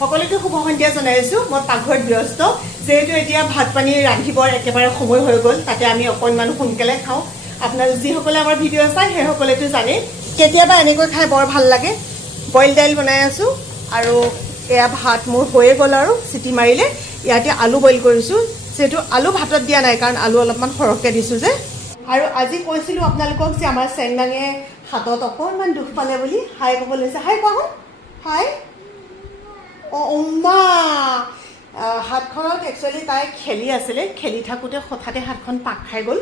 সকলোকে শুভ সন্ধিয়া জনাইছোঁ। মই পাকঘৰত ব্যস্ত, যেহেতু এতিয়া ভাত পানী ৰান্ধিবৰ একেবাৰে সময় হৈ গ'ল, তাতে আমি অকণমান সোনকালে খাওঁ। আপোনালোক যিসকলে আমাৰ ভিডিঅ' চায় সেইসকলেতো জানেই, কেতিয়াবা এনেকৈ খাই বৰ ভাল লাগে। বইল দাইল বনাই আছোঁ আৰু এয়া ভাত মোৰ হৈয়ে গ'ল আৰু চিটি মাৰিলে। ইয়াতে আলু বইল কৰিছোঁ, যিহেতু আলু ভাতত দিয়া নাই কাৰণ আলু অলপমান সৰহকৈ দিছোঁ যে। আৰু আজি কৈছিলোঁ আপোনালোকক যে আমাৰ চেংনাঙে হাতত অকণমান দুখ পালে বুলি। হাই ক'ব লৈছে, হাই কোৱা শুন, হাই। অম্মা হাতখনত একচুৱেলি তাই খেলি আছিলে, খেলি থাকোঁতে হঠাতে হাতখন পাক খাই গ'ল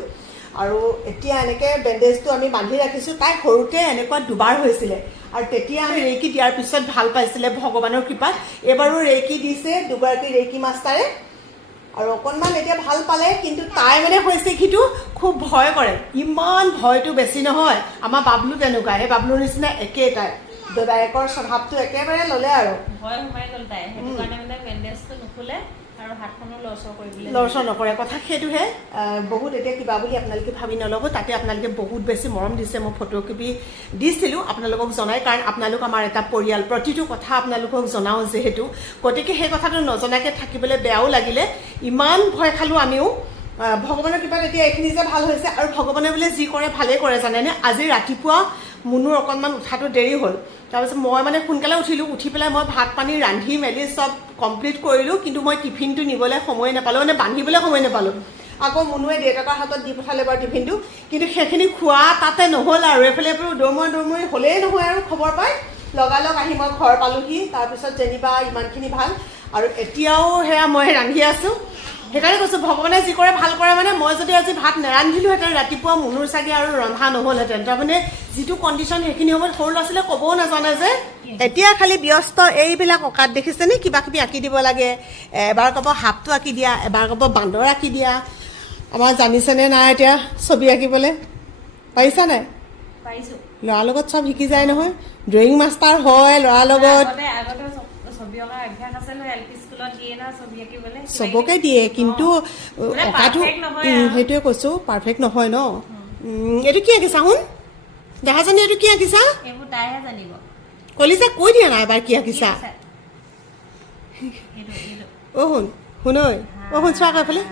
আৰু এতিয়া এনেকৈ বেণ্ডেজটো আমি বান্ধি ৰাখিছোঁ। তাই সৰুতে এনেকুৱা দুবাৰ হৈছিলে আৰু তেতিয়া আমি ৰেইকি দিয়াৰ পিছত ভাল পাইছিলে ভগৱানৰ কৃপাত। এইবাৰো ৰেইকি দিছে দুগৰাকী ৰেইকি মাষ্টাৰে আৰু অকণমান এতিয়া ভাল পালে, কিন্তু তাই মানে হৈছে কিটো খুব ভয় কৰে। ইমান ভয়টো বেছি নহয়, আমাৰ বাবলু তেনেকুৱা, এই বাবলুৰ নিচিনা একেই তাই। দাদায়েকৰ স্বভাৱটো একেবাৰে ল'লে আৰু ভয় সোমাই গ'ল তাই, সেইটো কাৰণে মানে বেণ্ডেজটো নুখুলে আৰু হাতখনো লৰচৰ কৰিবলৈ লৰচৰ নকৰে। কথা সেইটোহে, বহুত এতিয়া কিবা বুলি আপোনালোকে ভাবি নল'ব। তাতে আপোনালোকে বহুত বেছি মৰম দিছে, মই ফটোকপি দিছিলোঁ আপোনালোকক জনাই, কাৰণ আপোনালোক আমাৰ এটা পৰিয়াল, প্ৰতিটো কথা আপোনালোকক জনাওঁ যিহেতু, গতিকে সেই কথাটো নজনাকৈ থাকিবলৈ বেয়াও লাগিলে। ইমান ভয় খালোঁ আমিও। ভগৱানৰ কৃপাত এতিয়া এইখিনি যে ভাল হৈছে, আৰু ভগৱানে বোলে যি কৰে ভালেই কৰে জানেনে। আজি ৰাতিপুৱা মুনুৰ অকণমান উঠাটো দেৰি হ'ল, তাৰপিছত মই মানে সোনকালে উঠিলোঁ। উঠি পেলাই মই ভাত পানী ৰান্ধি মেলি চব কমপ্লিট কৰিলোঁ, কিন্তু মই টিফিনটো নিবলৈ সময় নাপালোঁ, মানে বান্ধিবলৈ সময় নাপালোঁ। আকৌ মুনুৱে দেউতাকৰ হাতত দি পঠালে বাৰু টিফিনটো, কিন্তু সেইখিনি খোৱা তাতে নহ'ল আৰু। এইফালে দৌৰমৰি হ'লেই নহয় আৰু খবৰ পাই লগালগ আহি মই ঘৰ পালোঁহি। তাৰপিছত যেনিবা ইমানখিনি ভাল, আৰু এতিয়াও সেয়া মই ৰান্ধি আছোঁ। সেইকাৰণে কৈছোঁ ভগৱানে যি কৰে ভাল কৰে। মানে মই যদি আজি ভাত নেৰান্ধিলোহেঁতেন ৰাতিপুৱা মুনুৰ চাগে আৰু ৰন্ধা নহ'লহেঁতেন। তাৰমানে যিটো কণ্ডিশ্যন সেইখিনি সময়ত সৰু ল'ৰা ছোৱালীয়ে ক'বও নাজানে যে। এতিয়া খালি ব্যস্ত এইবিলাক অঁকাত, দেখিছেনে, কিবা কিবি আঁকি দিব লাগে। এবাৰ ক'ব সাপটো আঁকি দিয়া, এবাৰ ক'ব বান্দৰ আঁকি দিয়া। আমাৰ জানিছেনে নাই এতিয়া ছবি আঁকিবলৈ? পাৰিছা নাই? পাৰিছোঁ। ল'ৰাৰ লগত চব শিকি যায় নহয়, ড্ৰয়িং মাষ্টাৰ হয় ল'ৰাৰ লগত। ছবি অঁকাৰ অভ্যাস আছে নহয়, এলপি স্কুলত দিয়ে না ছবি আঁকিবলৈ, চবকে দিয়ে, কিন্তু অঁকাটো সেইটোৱে কৈছোঁ, পাৰফেক্ট নহয় ন। এইটো কি আঁকিছা শুন, দেখাজনী এইটো কি আঁকিছা? এইবোৰ তাইহে জানিব। কলিজা কৈ দিয়া নাই এবাৰ কি আঁকিছা? অ' শুন শুন ঐ, অ' শুন চোৱা আকৌ এইফালে,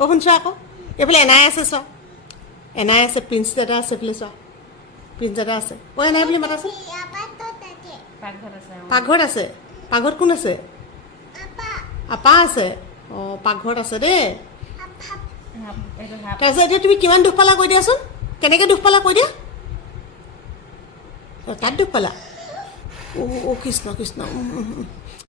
অ' শুন চোৱা আকৌ এইফালে এনাই আছে, চোৱা এনাই আছে, প্ৰিন্স দাদা আছে এইফালে, চোৱা প্ৰিন্স দাদা আছে। অ' এনাই বুলি মাতাচোন। পাকঘৰত আছে। পাকঘৰত কোন আছে? আপা আছে। অঁ পাকঘৰত আছে দেই। তাৰপিছত এতিয়া তুমি কিমান দুখ পালা কৈ দিয়াচোন, কেনেকৈ দুখ পালা কৈ দিয়া। তাত দুখ পালা? অ' কৃষ্ণ কৃষ্ণ।